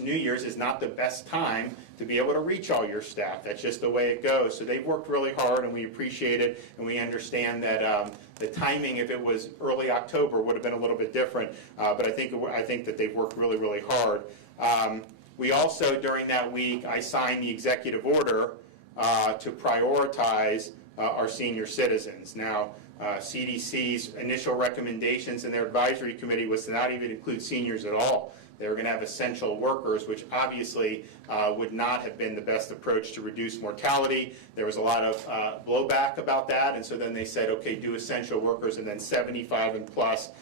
New Year's is not the best time to be able to reach all your staff. That's just the way it goes. So they've worked really hard, and we appreciate it, and we understand that the timing, if it was early October, would have been a little bit different. But I think that they've worked really, really hard. We also, during that week, I signed the executive order to prioritize our senior citizens. Now, CDC's initial recommendations in their advisory committee was to not even include seniors at all. They were going to have essential workers, which obviously would not have been the best approach to reduce mortality. There was a lot of blowback about that, and so then they said, okay, do essential workers and then 75 and plus.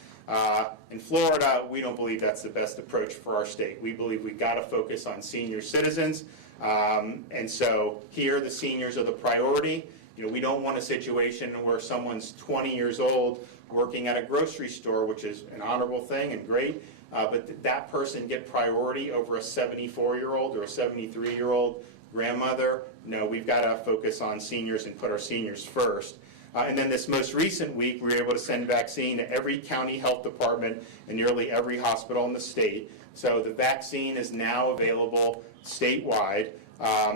In Florida, we don't believe that's the best approach for our state. We believe we've got to focus on senior citizens, and so here the seniors are the priority. You know, we don't want a situation where someone's 20 years old working at a grocery store, which is an honorable thing and great, but that person get priority over a 74-year-old or a 73-year-old grandmother. No, we've got to focus on seniors and put our seniors first. And then this most recent week, we were able to send vaccine to every county health department and nearly every hospital in the state. So the vaccine is now available statewide.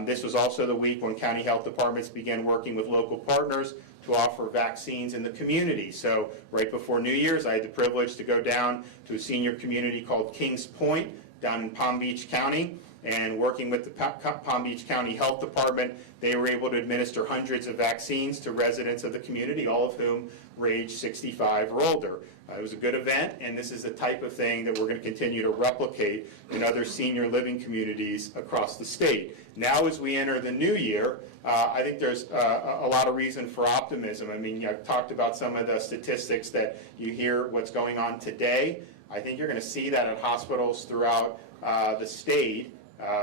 This was also the week when county health departments began working with local partners to offer vaccines in the community. So right before New Year's, I had the privilege to go down to a senior community called Kings Point down in Palm Beach County, and working with the Palm Beach County Health Department, they were able to administer hundreds of vaccines to residents of the community, all of whom were age 65 or older. It was a good event, and this is the type of thing that we're going to continue to replicate in other senior living communities across the state. Now, as we enter the new year, I think there's a lot of reason for optimism. I mean, I've talked about some of the statistics that you hear what's going on today. I think you're going to see that at hospitals throughout the state.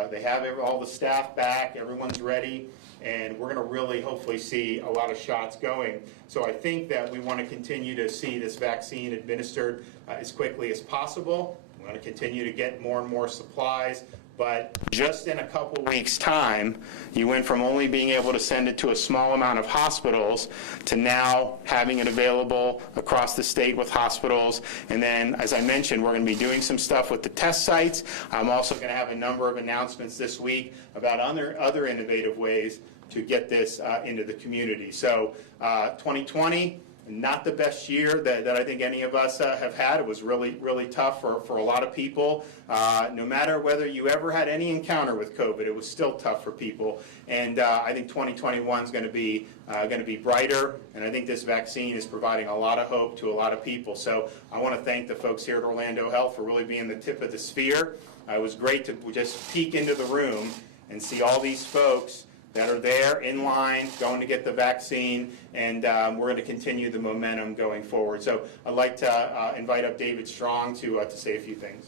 They have all the staff back, everyone's ready, and we're going to really hopefully see a lot of shots going. So I think that we want to continue to see this vaccine administered as quickly as possible. We want to continue to get more and more supplies. But just in a couple weeks' time, you went from only being able to send it to a small amount of hospitals to now having it available across the state with hospitals. And then, as I mentioned, we're going to be doing some stuff with the test sites. I'm also going to have a number of announcements this week about other innovative ways to get this into the community. So 2020, not the best year that I think any of us have had. It was really, really tough for a lot of people. No matter whether you ever had any encounter with COVID, it was still tough for people. And I think 2021 is going to be brighter. And I think this vaccine is providing a lot of hope to a lot of people. So I want to thank the folks here at Orlando Health for really being the tip of the spear. It was great to just peek into the room and see all these folks that are there in line going to get the vaccine, and we're going to continue the momentum going forward. So I'd like to invite up David Strong to say a few things.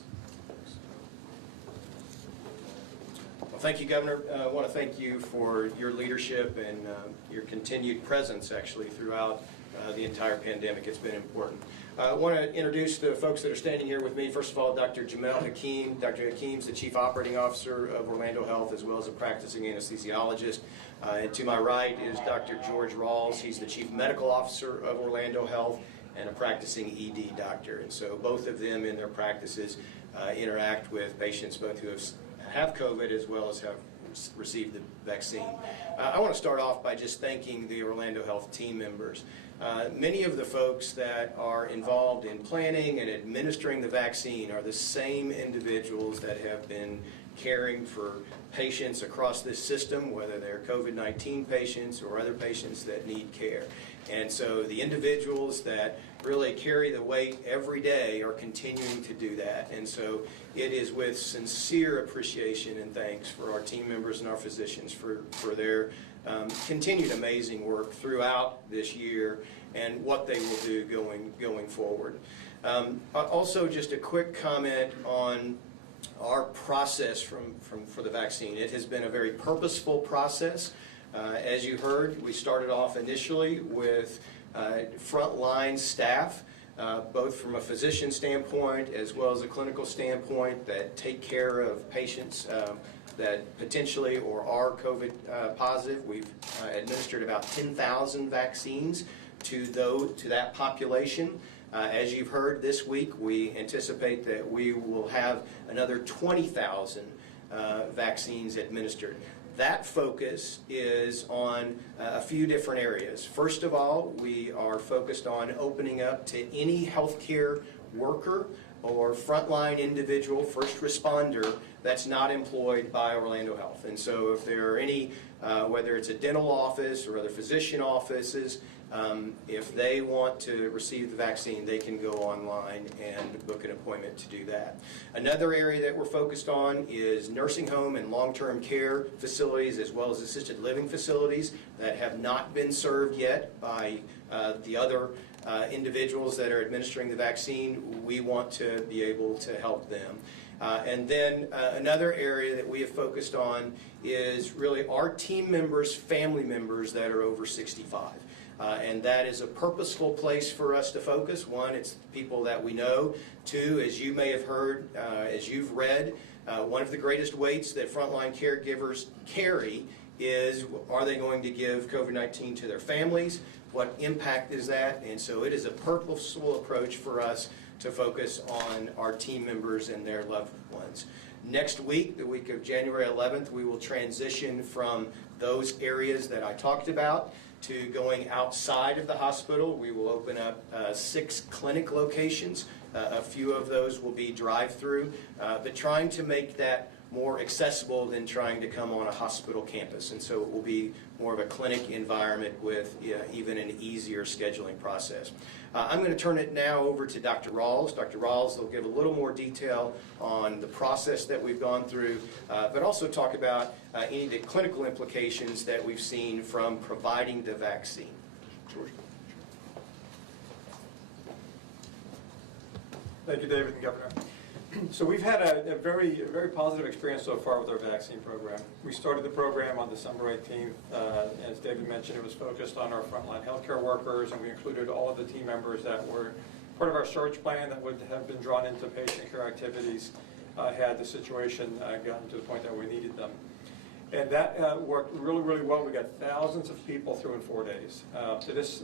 Well, thank you, Governor. I want to thank you for your leadership and your continued presence, actually, throughout the entire pandemic. It's been important. I want to introduce the folks that are standing here with me. First of all, Dr. Jamel Hakeem. Dr. Hakeem's the Chief Operating Officer of Orlando Health, as well as a practicing anesthesiologist. And to my right is Dr. George Rawls. He's the Chief Medical Officer of Orlando Health and a practicing ED doctor. And so both of them in their practices interact with patients both who have COVID as well as have received the vaccine. I want to start off by just thanking the Orlando Health team members. Many of the folks that are involved in planning and administering the vaccine are the same individuals that have been caring for patients across this system, whether they're COVID-19 patients or other patients that need care. And so the individuals that really carry the weight every day are continuing to do that. And so it is with sincere appreciation and thanks for our team members and our physicians for their continued amazing work throughout this year and what they will do going forward. Also, just a quick comment on our process for the vaccine. It has been a very purposeful process. As you heard, we started off initially with frontline staff, both from a physician standpoint as well as a clinical standpoint, that take care of patients that potentially or are COVID positive. We've administered about 10,000 vaccines to that population. As you've heard this week, we anticipate that we will have another 20,000 vaccines administered. That focus is on a few different areas. First of all, we are focused on opening up to any healthcare worker or frontline individual, first responder, that's not employed by Orlando Health. And so if there are any, whether it's a dental office or other physician offices, if they want to receive the vaccine, they can go online and book an appointment to do that. Another area that we're focused on is nursing home and long-term care facilities, as well as assisted living facilities that have not been served yet by the other individuals that are administering the vaccine. We want to be able to help them. And then another area that we have focused on is really our team members, family members that are over 65. And that is a purposeful place for us to focus. One, it's people that we know. Two, as you may have heard, as you've read, one of the greatest weights that frontline caregivers carry is, are they going to give COVID-19 to their families? What impact is that? And so it is a purposeful approach for us to focus on our team members and their loved ones. Next week, the week of January 11th, we will transition from those areas that I talked about to going outside of the hospital. We will open up 6 clinic locations. A few of those will be drive-through, but trying to make that more accessible than trying to come on a hospital campus. And so it will be more of a clinic environment with even an easier scheduling process. I'm going to turn it now over to Dr. Rawls. Dr. Rawls will give a little more detail on the process that we've gone through, but also talk about any of the clinical implications that we've seen from providing the vaccine. George. Thank you, David and Governor. So we've had a very positive experience so far with our vaccine program. We started the program on December 18th. As David mentioned, it was focused on our frontline healthcare workers, and we included all of the team members that were part of our surge plan that would have been drawn into patient care activities had the situation gotten to the point that we needed them. And that worked really well. We got thousands of people through in 4 days. To this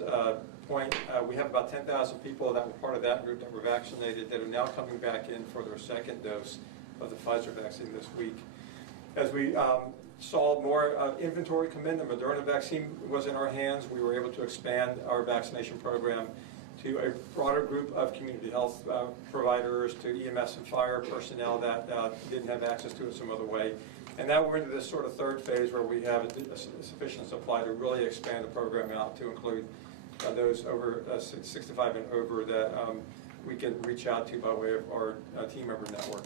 point, we have about 10,000 people that were part of that group that were vaccinated that are now coming back in for their second dose of the Pfizer vaccine this week. As we saw more inventory come in, the Moderna vaccine was in our hands. We were able to expand our vaccination program to a broader group of community health providers, to EMS and fire personnel that didn't have access to it some other way. And now we're into this sort of third phase where we have a sufficient supply to really expand the program out to include those over 65 and over that we can reach out to by way of our team member network.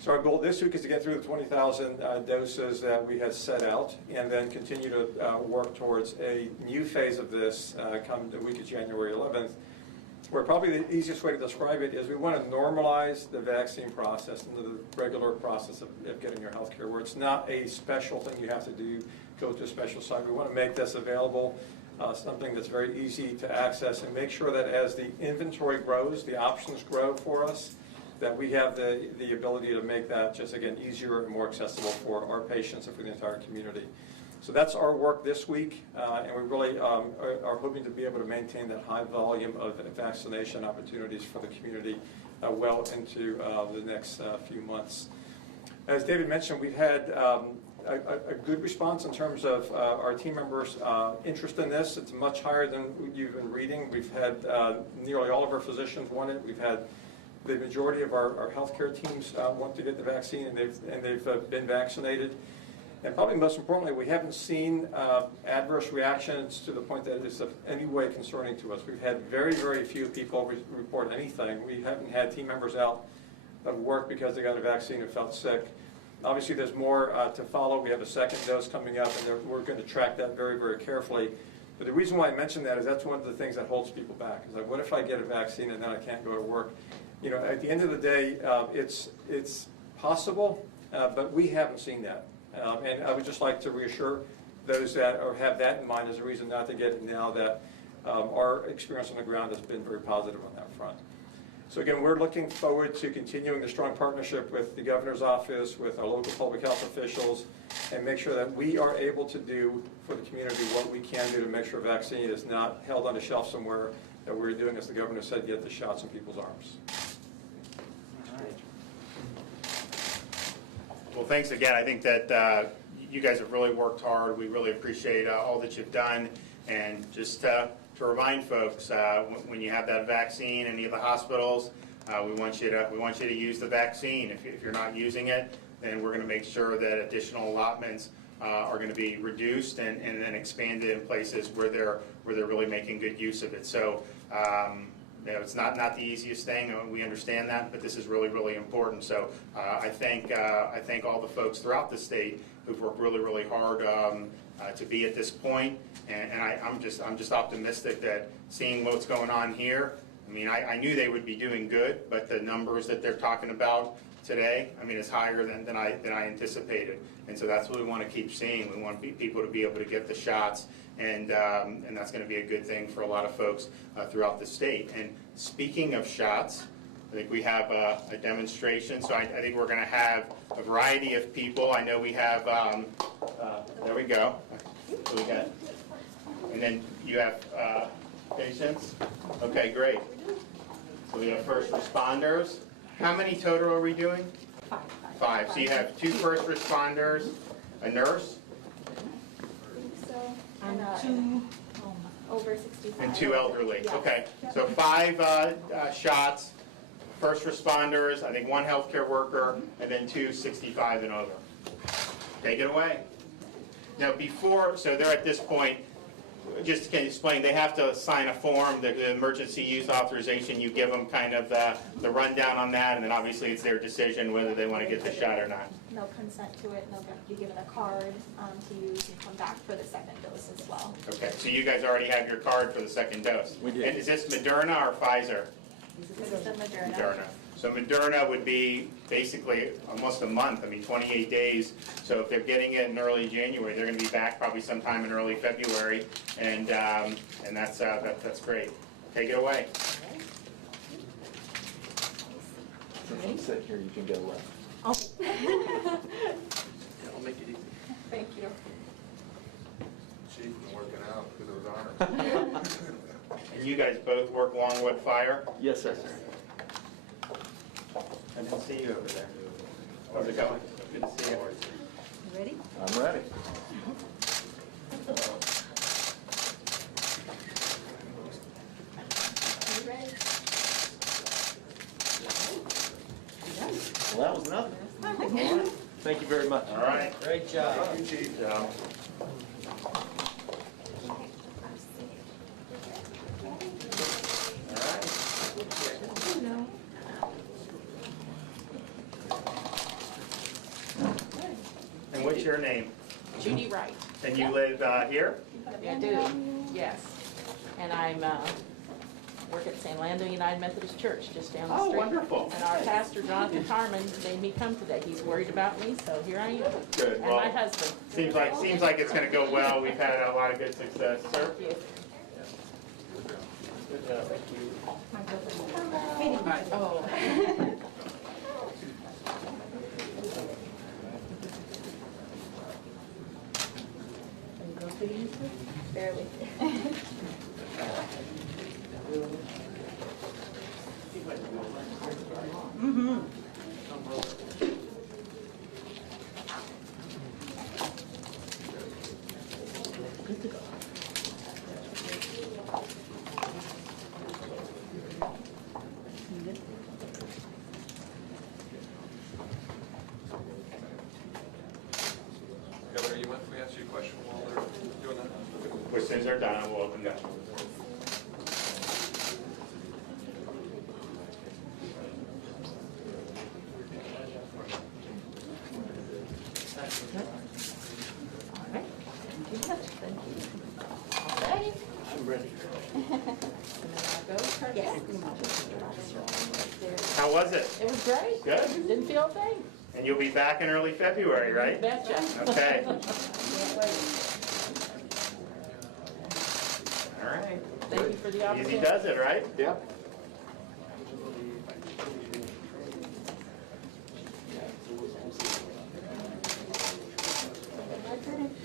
So our goal this week is to get through the 20,000 doses that we had set out, and then continue to work towards a new phase of this come the week of January 11th, where probably the easiest way to describe it is we want to normalize the vaccine process into the regular process of getting your health care, where it's not a special thing you have to do, go to a special site. We want to make this available, something that's very easy to access, and make sure that as the inventory grows, the options grow for us, that we have the ability to make that just, again, easier and more accessible for our patients and for the entire community. So that's our work this week, and we really are hoping to be able to maintain that high volume of vaccination opportunities for the community well into the next few months. As David mentioned, we've had a good response in terms of our team members' interest in this. It's much higher than you've been reading. We've had nearly all of our physicians want it. We've had the majority of our healthcare teams want to get the vaccine, and they've been vaccinated. And probably most importantly, we haven't seen adverse reactions to the point that it's of any way concerning to us. We've had very few people report anything. We haven't had team members out of work because they got a vaccine and felt sick. Obviously, there's more to follow. We have a second dose coming up, and we're going to track that very carefully. But the reason why I mention that is that's one of the things that holds people back. Is like, what if I get a vaccine and then I can't go to work? You know, at the end of the day, it's possible, but we haven't seen that. And I would just like to reassure those that have that in mind as a reason not to get it now, that our experience on the ground has been very positive on that front. So again, we're looking forward to continuing the strong partnership with the governor's office, with our local public health officials, and make sure that we are able to do for the community what we can do to make sure vaccine is not held on a shelf somewhere that we're doing, as the governor said, get the shots in people's arms. Well, thanks again. I think that you guys have really worked hard. We really appreciate all that you've done. And just to remind folks, when you have that vaccine in any of the hospitals, we want you to use the vaccine. If you're not using it, then we're going to make sure that additional allotments are going to be reduced and then expanded in places where they're really making good use of it. So it's not the easiest thing. We understand that, but this is really, really important. So I thank all the folks throughout the state who've worked really, really hard to be at this point. And I'm just optimistic that seeing what's going on here. I mean, I knew they would be doing good, but the numbers that they're talking about today, I mean, is higher than I anticipated. And so that's what we want to keep seeing. We want people to be able to get the shots, and that's going to be a good thing for a lot of folks throughout the state. And speaking of shots, I think we have a demonstration. So I think we're going to have a variety of people. I know we have, there we go. So we got, and then you have patients. Okay, great. So we have first responders. How many total are we doing? 5. So you have 2 first responders, a nurse, And two over 65. and 2 elderly. Yes. Okay, so 5 shots, first responders, I think 1 healthcare worker, and then 2 65 and over. Take it away. Now so they're at this point, just to explain, they have to sign a form, the emergency use authorization. You give them kind of the rundown on that, and then obviously it's their decision whether they want to get the shot or not. No consent to it, they'll be given a card to use and come back for the second dose as well. Okay, so you guys already have your card for the second dose. We did. And is this Moderna or Pfizer? This is the Moderna. Moderna. So Moderna would be basically almost a month, 28 days. So if they're getting it in early January, they're going to be back probably sometime in early February, and that's great. Take it away. Since I'm sitting here, you can go left. Oh. I'll make it easy. Thank you. Chief been working out because it was honored. And you guys both work Longwood Fire? Yes, sir. I didn't see you over there. How's it going? Good to see you. Ready? I'm ready. You ready? Well, that was nothing. All right. Thank you very much. All right. Great job. Good job. All right. No. And what's your name? Judy Wright. And you live here? I do, yes. And I'm, work at San Lando United Methodist Church, just down the Oh, street. wonderful. And our pastor, Jonathan Tarman, made me come today. He's worried about me, so here I am. Good. And my Well, husband. seems like it's going to go well. We've had a lot of good success, sir. Thank you. Good job. Oh. Can you go to the inside? Barely. Governor, you mind if we ask you a question while they're doing that? As soon as they're done, we'll open that. All right. Thank you much. Thank you. All ready? I'm ready. And then I'll go. Yes. How was it? It was great. Good. Didn't feel a thing. And you'll be back in early February, right? Betcha. Okay. Can't wait. All right. Thank you for the opportunity. Easy does it, right? Yep.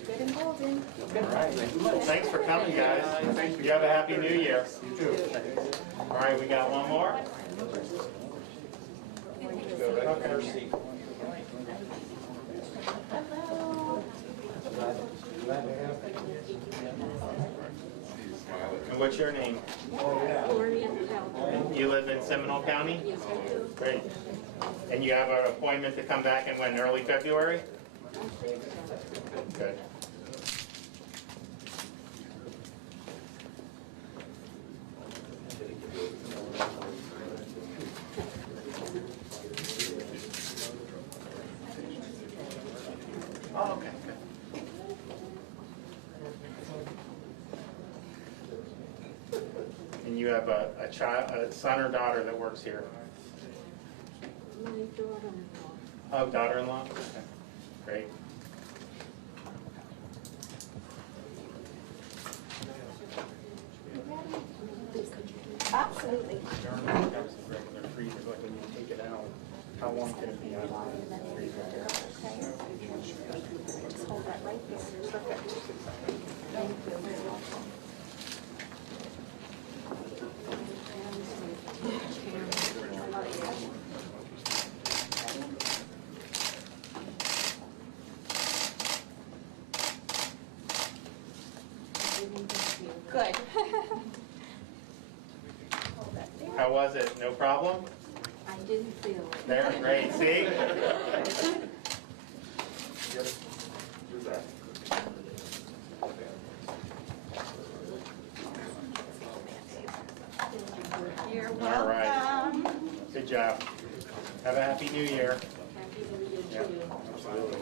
Good and golden. Well, thanks for coming, guys. You have a happy new year. You too. All right, we got one more. And what's your name? You live in Seminole County? Yes, I do. Great. And you have an appointment to come back in when, early February? Good. Oh, okay. And you have a child, a son or daughter that works here? My daughter-in-law. Oh, daughter-in-law? Okay. Great. Absolutely. Regular freezer, like when you take it out, how long can it be out? Just hold that right there. Perfect. Thank you. You're welcome. Good. Hold that there. How was it? No problem? I didn't feel it. There, great, see? Who's that? You're All right. welcome. Good job. Have a happy new year. Happy New Year Yeah, to you. absolutely.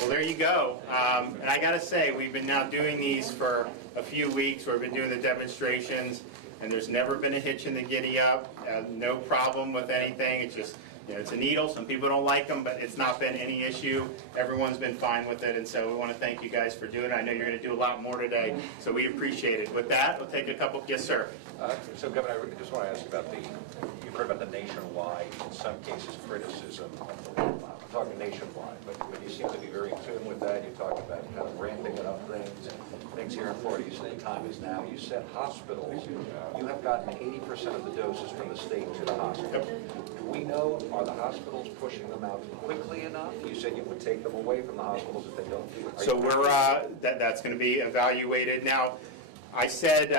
Well, there you go. And I gotta say, we've been now doing these for a few weeks. We've been doing the demonstrations, and there's never been a hitch in the giddy up. No problem with anything. It's just, you know, it's a needle. Some people don't like them, but it's not been any issue. Everyone's been fine with it, and so we want to thank you guys for doing it. I know you're going to do a lot more today, so we appreciate it. With that, we'll take a couple. Yes, sir. So, Governor, I just want to ask about you've heard about the nationwide, in some cases, criticism. I'm talking nationwide, but you seem to be very in tune with that. You talk about kind of ramping it up things here in Florida. You said the time is now. You said hospitals. You have gotten 80% of the doses from the state to the hospital. Do we know, are the hospitals pushing them out quickly enough? You said you would take them away from the hospitals if they don't do it. So we're, that's going to be evaluated. Now, I said,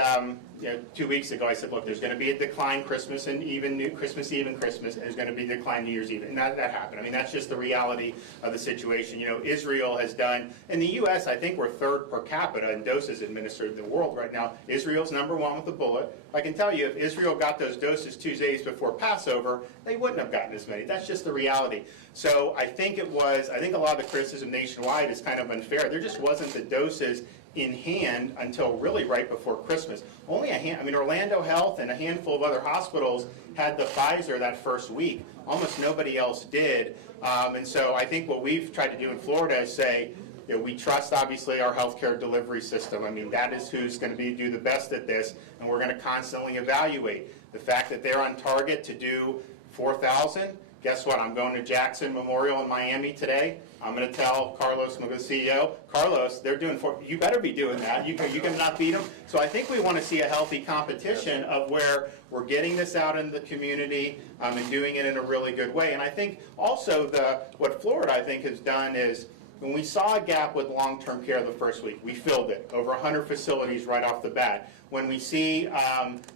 2 weeks ago, I said, look, there's going to be a decline Christmas and even Christmas Eve and Christmas, and there's going to be a decline New Year's Eve. And that happened. I mean, that's just the reality of the situation. You know, Israel has done, in the U.S., I think we're third per capita in doses administered in the world right now. Israel's number one with the bullet. I can tell you, if Israel got those doses 2 days before Passover, they wouldn't have gotten as many. That's just the reality. So I think a lot of the criticism nationwide is kind of unfair. There just wasn't the doses in hand until really right before Christmas. Only Orlando Health and a handful of other hospitals had the Pfizer that first week. Almost nobody else did. And so I think what we've tried to do in Florida is say, you know, we trust obviously our healthcare delivery system. I mean, that is who's going to do the best at this, and we're going to constantly evaluate. The fact that they're on target to do 4,000, guess what? I'm going to Jackson Memorial in Miami today. I'm going to tell Carlos, the CEO, Carlos, they're doing you better be doing that. You can not beat them. So I think we want to see a healthy competition of where we're getting this out in the community and doing it in a really good way. And I think also what Florida, I think, has done is when we saw a gap with long-term care the first week, we filled it. Over 100 facilities right off the bat. When we see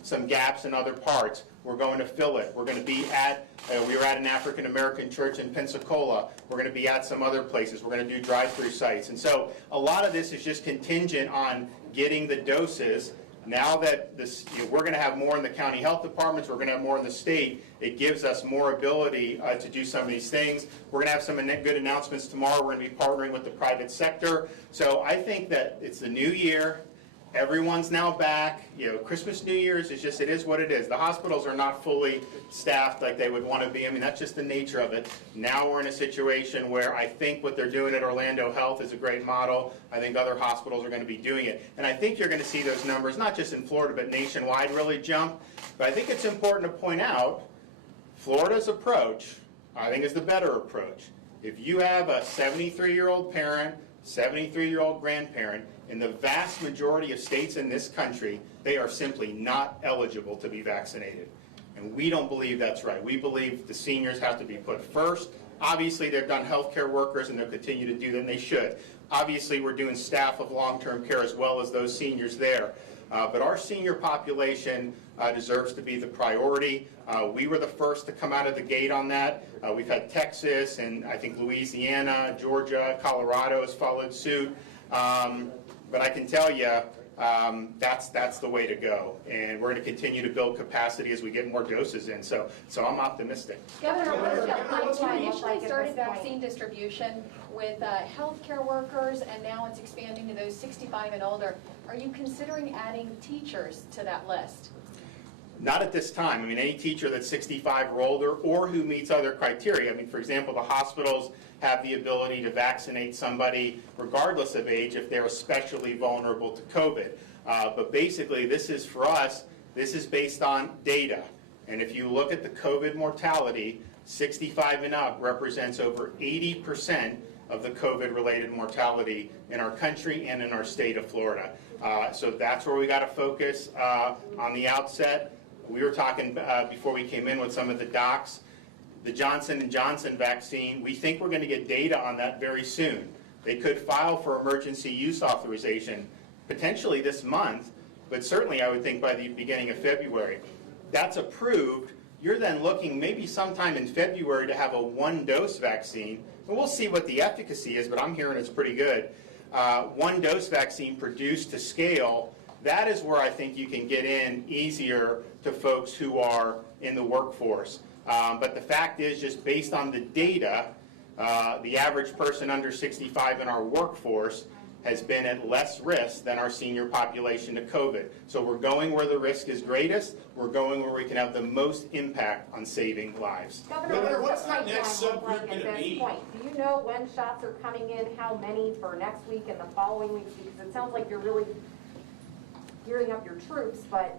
some gaps in other parts, we're going to fill it. We're going to be we were at an African American church in Pensacola. We're going to be at some other places. We're going to do drive-through sites. And so a lot of this is just contingent on getting the doses. Now that we're going to have more in the county health departments, we're going to have more in the state, it gives us more ability to do some of these things. We're going to have some good announcements tomorrow. We're going to be partnering with the private sector. So I think that it's the new year. Everyone's now back. Christmas, New Year's it is what it is. The hospitals are not fully staffed like they would want to be. I mean, that's just the nature of it. Now we're in a situation where I think what they're doing at Orlando Health is a great model. I think other hospitals are going to be doing it. And I think you're going to see those numbers, not just in Florida, but nationwide really jump. But I think it's important to point out, Florida's approach, I think, is the better approach. If you have a 73-year-old parent 73-year-old grandparent, in the vast majority of states in this country, they are simply not eligible to be vaccinated. And we don't believe that's right. We believe the seniors have to be put first. Obviously, they've done healthcare workers, and they'll continue to do that, and they should. Obviously, we're doing staff of long-term care as well as those seniors there. But our senior population deserves to be the priority. We were the first to come out of the gate on that. We've had Texas and I think Louisiana, Georgia, Colorado has followed suit. But I can tell you, that's the way to go. And we're going to continue to build capacity as we get more doses in. So I'm optimistic. Governor, what does that pipeline You look like initially at started this point? vaccine distribution with healthcare workers, and now it's expanding to those 65 and older. Are you considering adding teachers to that list? Not at this time. I mean, any teacher that's 65 or older or who meets other criteria. I mean, for example, the hospitals have the ability to vaccinate somebody regardless of age if they're especially vulnerable to COVID. But basically, this is for us, this is based on data. And if you look at the COVID mortality, 65 and up represents over 80% of the COVID-related mortality in our country and in our state of Florida. So that's where we got to focus on the outset. We were talking before we came in with some of the docs. The Johnson & Johnson vaccine, we think we're going to get data on that very soon. They could file for emergency use authorization potentially this month, but certainly I would think by the beginning of February. That's approved. You're then looking maybe sometime in February to have a one-dose vaccine. And we'll see what the efficacy is, but I'm hearing it's pretty good. One-dose vaccine produced to scale, that is where I think you can get in easier to folks who are in the workforce. But the fact is, just based on the data, the average person under 65 in our workforce has been at less risk than our senior population to COVID. So we're going where the risk is greatest. We're going where we can have the most impact on saving lives. Governor, what's the next subgroup going to be? Do you know when shots are coming in, how many for next week and the following weeks? Because it sounds like you're really gearing up your troops, but...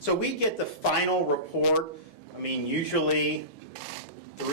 So we get the final report, I mean, usually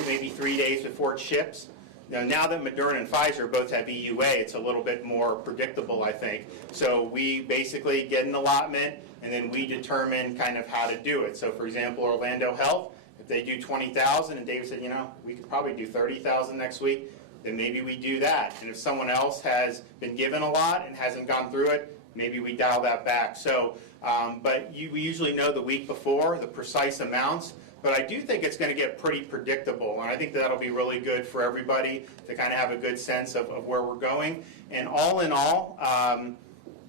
maybe 3 days before it ships. Now that Moderna and Pfizer both have EUA, it's a little bit more predictable, I think. So we basically get an allotment, and then we determine kind of how to do it. So for example, Orlando Health, if they do 20,000, and David said, you know, we could probably do 30,000 next week, then maybe we do that. And if someone else has been given a lot and hasn't gone through it, maybe we dial that back. So, but we usually know the week before the precise amounts. But I do think it's going to get pretty predictable, and I think that'll be really good for everybody to kind of have a good sense of where we're going. And all in all,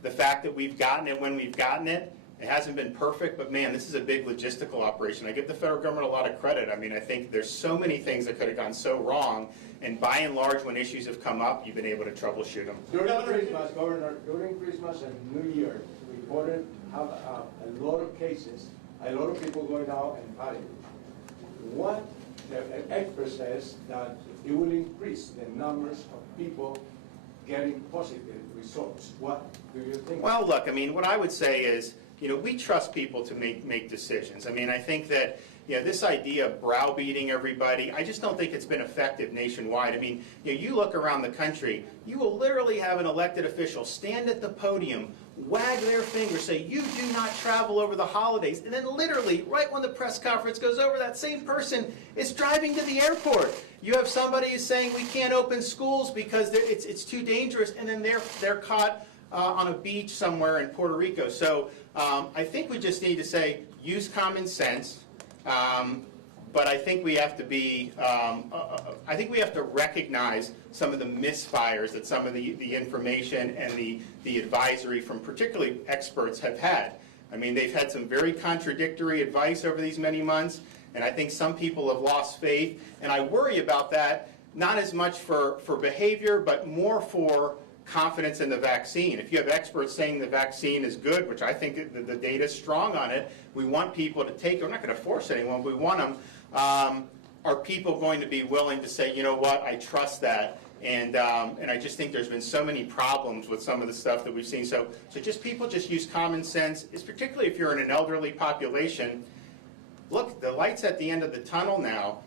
the fact that we've gotten it when we've gotten it, it hasn't been perfect, but man, this is a big logistical operation. I give the federal government a lot of credit. I mean, I think there's so many things that could have gone so wrong, and by and large, when issues have come up, you've been able to troubleshoot them. During Christmas, Governor, during Christmas and New Year, we reported have a lot of cases, a lot of people going out and partying. What the expert says that it will increase the numbers of people getting positive results. What do you think? Well, look, I mean, what I would say is, you know, we trust people to make decisions. I mean, I think that, you know, this idea of browbeating everybody, I just don't think it's been effective nationwide. I mean, you know, you look around the country, you will literally have an elected official stand at the podium, wag their finger, say, you do not travel over the holidays, and then literally, right when the press conference goes over, that same person is driving to the airport. You have somebody who's saying we can't open schools because it's too dangerous, and then they're caught on a beach somewhere in Puerto Rico. So I think we just need to say, use common sense. But I think we have to be, I think we have to recognize some of the misfires that some of the information and the advisory from particularly experts have had. I mean, they've had some very contradictory advice over these many months, and I think some people have lost faith. And I worry about that, not as much for behavior, but more for confidence in the vaccine. If you have experts saying the vaccine is good, which I think the data is strong on it, we want people to take it. We're not going to force anyone, but we want them. Are people going to be willing to say, you know what, I trust that? And I just think there's been so many problems with some of the stuff that we've seen. So just people just use common sense, it's particularly if you're in an elderly population. Look, the light's at the end of the tunnel now.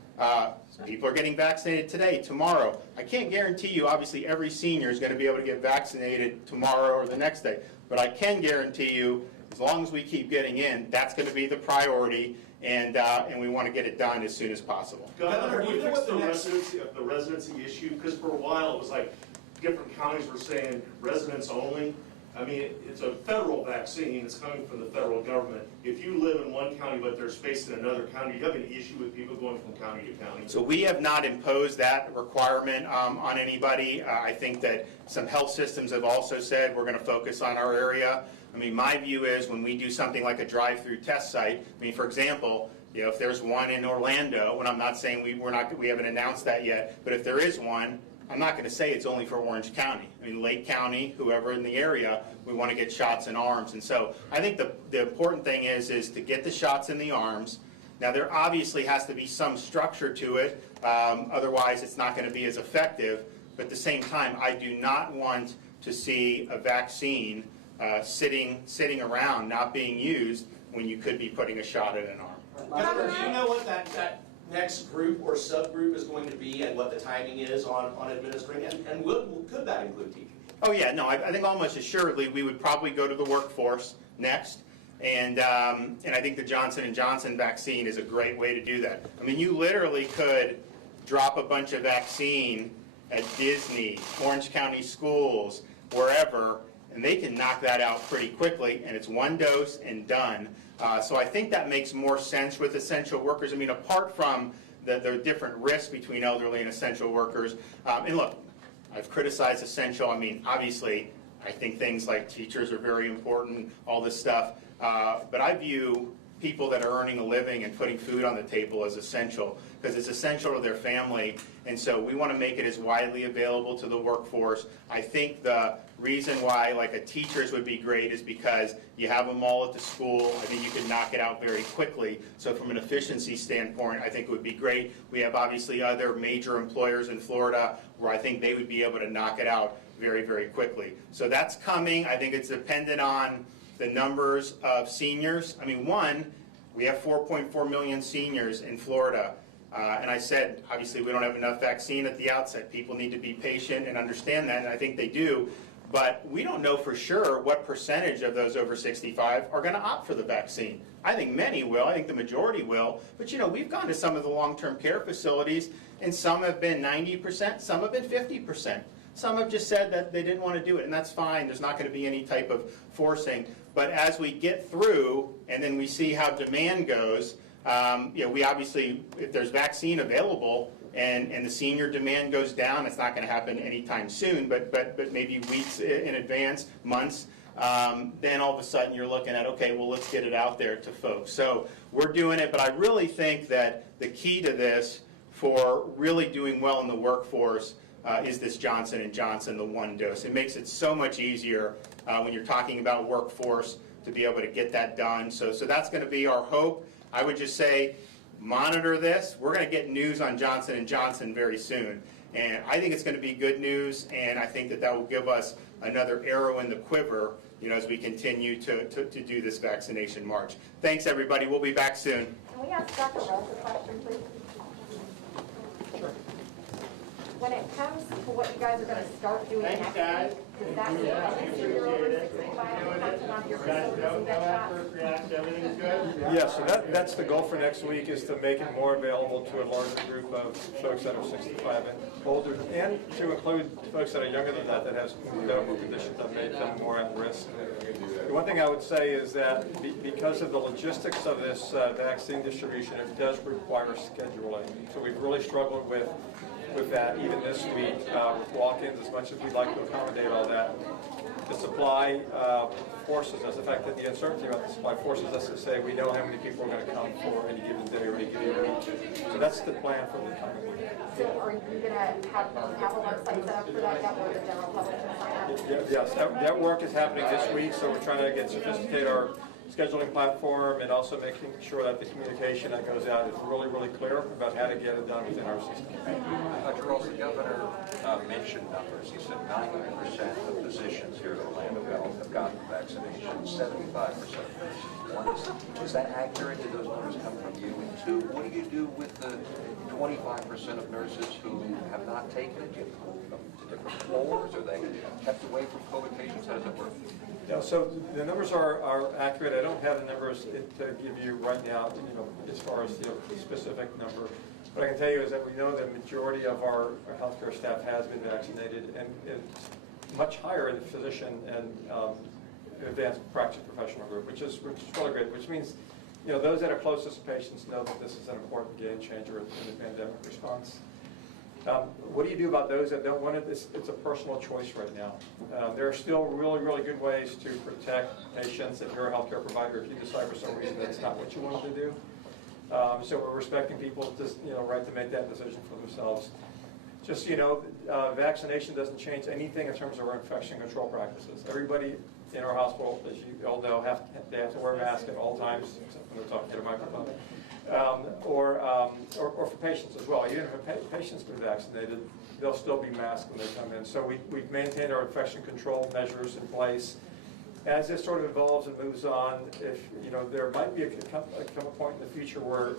People are getting vaccinated today, tomorrow. I can't guarantee you, obviously, every senior is going to be able to get vaccinated tomorrow or the next day. But I can guarantee you, as long as we keep getting in, that's going to be the priority, and we want to get it done as soon as possible. Governor, do you fix the residency issue? Because for a while, it was like different counties were saying residents only. I mean, it's a federal vaccine, it's coming from the federal government. If you live in one county but there's space in another county, do you have an issue with people going from county to county? So we have not imposed that requirement on anybody. I think that some health systems have also said we're going to focus on our area. I mean, my view is when we do something like a drive-through test site, I mean, for example, you know, if there's one in Orlando, and I'm not saying we haven't announced that yet, but if there is one, I'm not going to say it's only for Orange County. I mean, Lake County, whoever in the area, we want to get shots in arms. And so I think the important thing is to get the shots in the arms. Now, there obviously has to be some structure to it. Otherwise, it's not going to be as effective. But at the same time, I do not want to see a vaccine sitting around, not being used, when you could be putting a shot in an arm. Governor, do you know what that next group or subgroup is going to be and what the timing is on administering it? And could that include teachers? Oh yeah, no, I think almost assuredly we would probably go to the workforce next. And I think the Johnson & Johnson vaccine is a great way to do that. I mean, you literally could drop a bunch of vaccine at Disney, Orange County schools, wherever, and they can knock that out pretty quickly, and it's one dose and done. So I think that makes more sense with essential workers. I mean, apart from the different risks between elderly and essential workers. And look, I've criticized essential. I mean, obviously, I think things like teachers are very important, all this stuff. But I view people that are earning a living and putting food on the table as essential, because it's essential to their family. And so we want to make it as widely available to the workforce. I think the reason why like a teacher's would be great is because you have them all at the school. I think you could knock it out very quickly. So from an efficiency standpoint, I think it would be great. We have obviously other major employers in Florida where I think they would be able to knock it out very, very quickly. So that's coming. I think it's dependent on the numbers of seniors. I mean, we have 4.4 million seniors in Florida. And I said, obviously, we don't have enough vaccine at the outset. People need to be patient and understand that, and I think they do. But we don't know for sure what percentage of those over 65 are going to opt for the vaccine. I think many will. I think the majority will. But, you know, we've gone to some of the long-term care facilities, and some have been 90%, some have been 50%. Some have just said that they didn't want to do it, and that's fine. There's not going to be any type of forcing. But as we get through, and then we see how demand goes, you know, we obviously, if there's vaccine available and the senior demand goes down, it's not going to happen anytime soon, but maybe weeks in advance, months, then all of a sudden you're looking at, okay, well, let's get it out there to folks. So we're doing it, but I really think that the key to this for really doing well in the workforce is this Johnson & Johnson, the one dose. It makes it so much easier when you're talking about workforce to be able to get that done. So that's going to be our hope. I would just say, monitor this. We're going to get news on Johnson & Johnson very soon. And I think it's going to be good news, and I think that will give us another arrow in the quiver, you know, as we continue to do this vaccination march. Thanks, everybody. We'll be back soon. Can we ask Dr. Rose a question, please? When it comes to what you guys are going to start doing next week, does that mean that if you're over 65 and come to one of your facilities and get shots? Everything's good? Yeah, so that's the goal for next week, is to make it more available to a larger group of folks that are 65 and older, and to include folks that are younger than that has medical conditions that make them more at risk. The one thing I would say is that because of the logistics of this vaccine distribution, it does require scheduling. So we've really struggled with that even this week with walk-ins, as much as we'd like to accommodate all that. The supply forces us, the fact that the uncertainty about the supply forces us to say we know how many people are going to come for any given day or any given week. So that's the plan for the coming week. So are you going to have a website set up for that yet, where the general public can sign up? Yes, that work is happening this week, so we're trying to sophisticate our scheduling platform, and also making sure that the communication that goes out is really, really clear about how to get it done within our system. Dr. Ross, the governor mentioned numbers. He said 90% of physicians here at Orlando have gotten the vaccination, 75% of nurses. One, is that accurate? Did those numbers come from you? And two, what do you do with the 25% of nurses who have not taken it? Do you move them to different floors? Are they kept away from COVID patients? How does it work? Yeah, so the numbers are accurate. I don't have the numbers to give you right now, as far as the specific number. What I can tell you is that we know the majority of our healthcare staff has been vaccinated, and it's much higher in the physician and advanced practice professional group, which is really great. Which means, those that are closest to patients know that this is an important game changer in the pandemic response. What do you do about those that don't want it? It's a personal choice right now. There are still really, really good ways to protect patients if you're a healthcare provider, if you decide for some reason that's not what you wanted to do. So we're respecting people's right to make that decision for themselves. Just, vaccination doesn't change anything in terms of our infection control practices. Everybody in our hospital, as you all know, they have to wear a mask at all times, except when they're talking to a microphone. Or for patients as well. Even if a patient's been vaccinated, they'll still be masked when they come in. So we've maintained our infection control measures in place. As this sort of evolves and moves on, if there might be come a point in the future where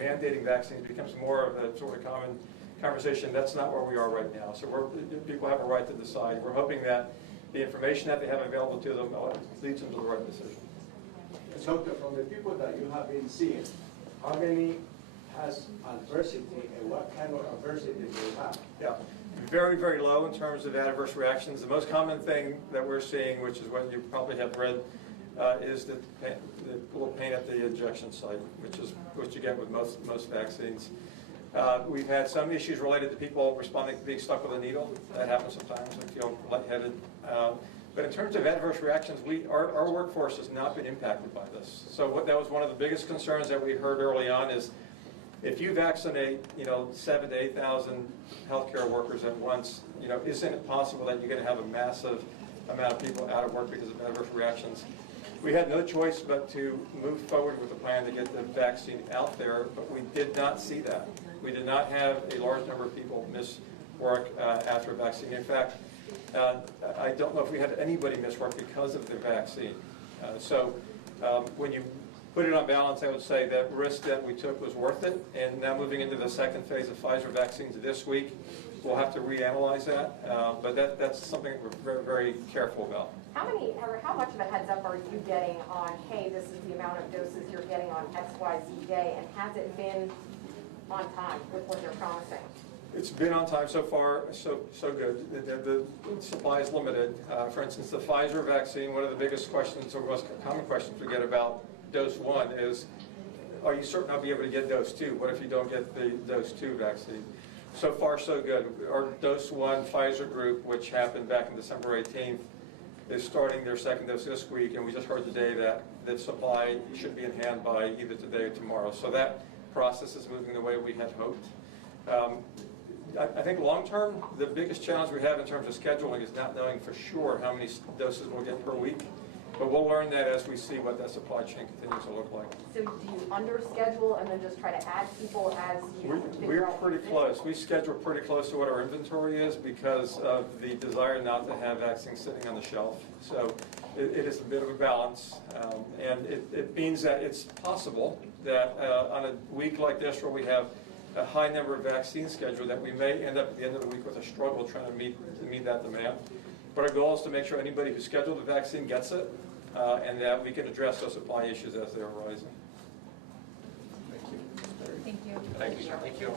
mandating vaccines becomes more of a sort of common conversation. That's not where we are right now. So people have a right to decide. We're hoping that the information that they have available to them leads them to the right decision. So from the people that you have been seeing, how many has adversity and what kind of adversity do you have? Yeah, very, very low in terms of adverse reactions. The most common thing that we're seeing, which is what you probably have read, is the little pain at the injection site, which you get with most vaccines. We've had some issues related to people responding to being stuck with a needle. That happens sometimes. They feel lightheaded. But in terms of adverse reactions, our workforce has not been impacted by this. So that was one of the biggest concerns that we heard early on is if you vaccinate, 7,000 to 8,000 healthcare workers at once, isn't it possible that you're going to have a massive amount of people out of work because of adverse reactions? We had no choice but to move forward with a plan to get the vaccine out there, but we did not see that. We did not have a large number of people miss work after a vaccine. In fact, I don't know if we had anybody miss work because of the vaccine. So when you put it on balance, I would say that risk that we took was worth it. And now moving into the second phase of Pfizer vaccines this week, we'll have to reanalyze that. But that's something that we're very, very careful about. How much of a heads up are you getting on, hey, this is the amount of doses you're getting on XYZ day, and has it been on time with what you're promising? It's been on time so far, so good. The supply is limited. For instance, the Pfizer vaccine, one of the biggest questions, or most common questions we get about dose 1 is, are you certain I'll be able to get dose 2? What if you don't get the dose 2 vaccine? So far, so good. Our dose 1 Pfizer group, which happened back in December 18th, is starting their second dose this week, and we just heard today that the supply should be in hand by either today or tomorrow. So that process is moving the way we had hoped. I think long-term, the biggest challenge we have in terms of scheduling is not knowing for sure how many doses we'll get per week. But we'll learn that as we see what that supply chain continues to look like. So do you under-schedule and then just try to add people as you We're pretty close. We schedule pretty close to what our inventory is because of the desire not to have vaccines sitting on the shelf. So it is a bit of a balance. And it means that it's possible that on a week like this where we have a high number of vaccines scheduled, that we may end up at the end of the week with a struggle trying to meet that demand. But our goal is to make sure anybody who's scheduled a vaccine gets it, and that we can address those supply issues as they're arising. Thank you. Thank you, sir. Thank you.